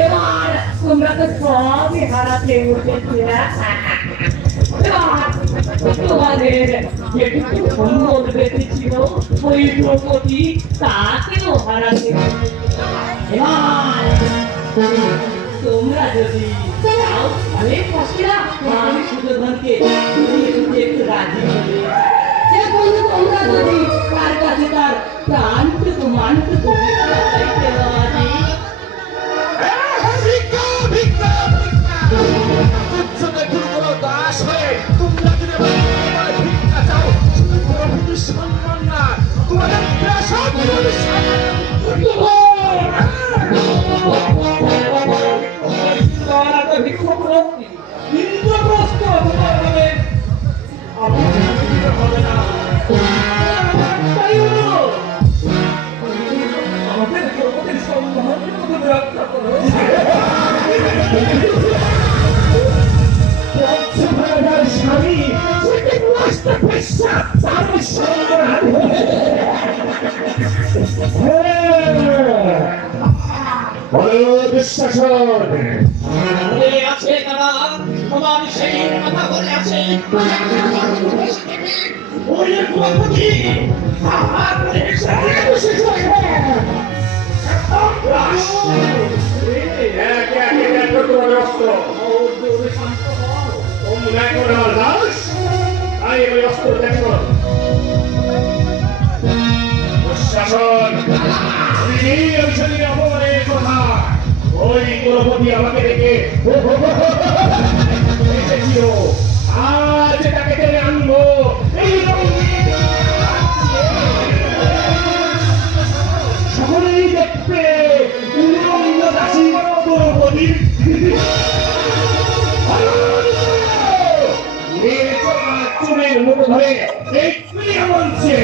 এবার তোমরা তো সবই হারাতে উঠেছে এবার তোমাদের যেটুকু সম্পদ বেঁচেছিল ওই দ্রৌপদী তাকেও হারাতে এবার তোমরা যদি চাও তাহলে পাশিরা আমি সুযোধনকে একটু রাজি হবে তোমরা যদি তার কাছে তার প্রাণটুকু মানটুকু চাইতে পারি ইন্দ্রপ্রস্থ হবে না তাই হলো আমাদের জগতের সম্মানের মতো রক্ষা করো স্বামী বিশ্বাসন আছে তারা তোমার সেই কথা বলে আছে ওই দ্রৌপদী আমার অপমানের কথা ওই দ্রৌপদী আমাকে দেখে এসেছিল আজ তাকে টেনে আনবো সকলেই দেখবে দ্রৌপদীর চুলের মুখ ধরে এই বলছে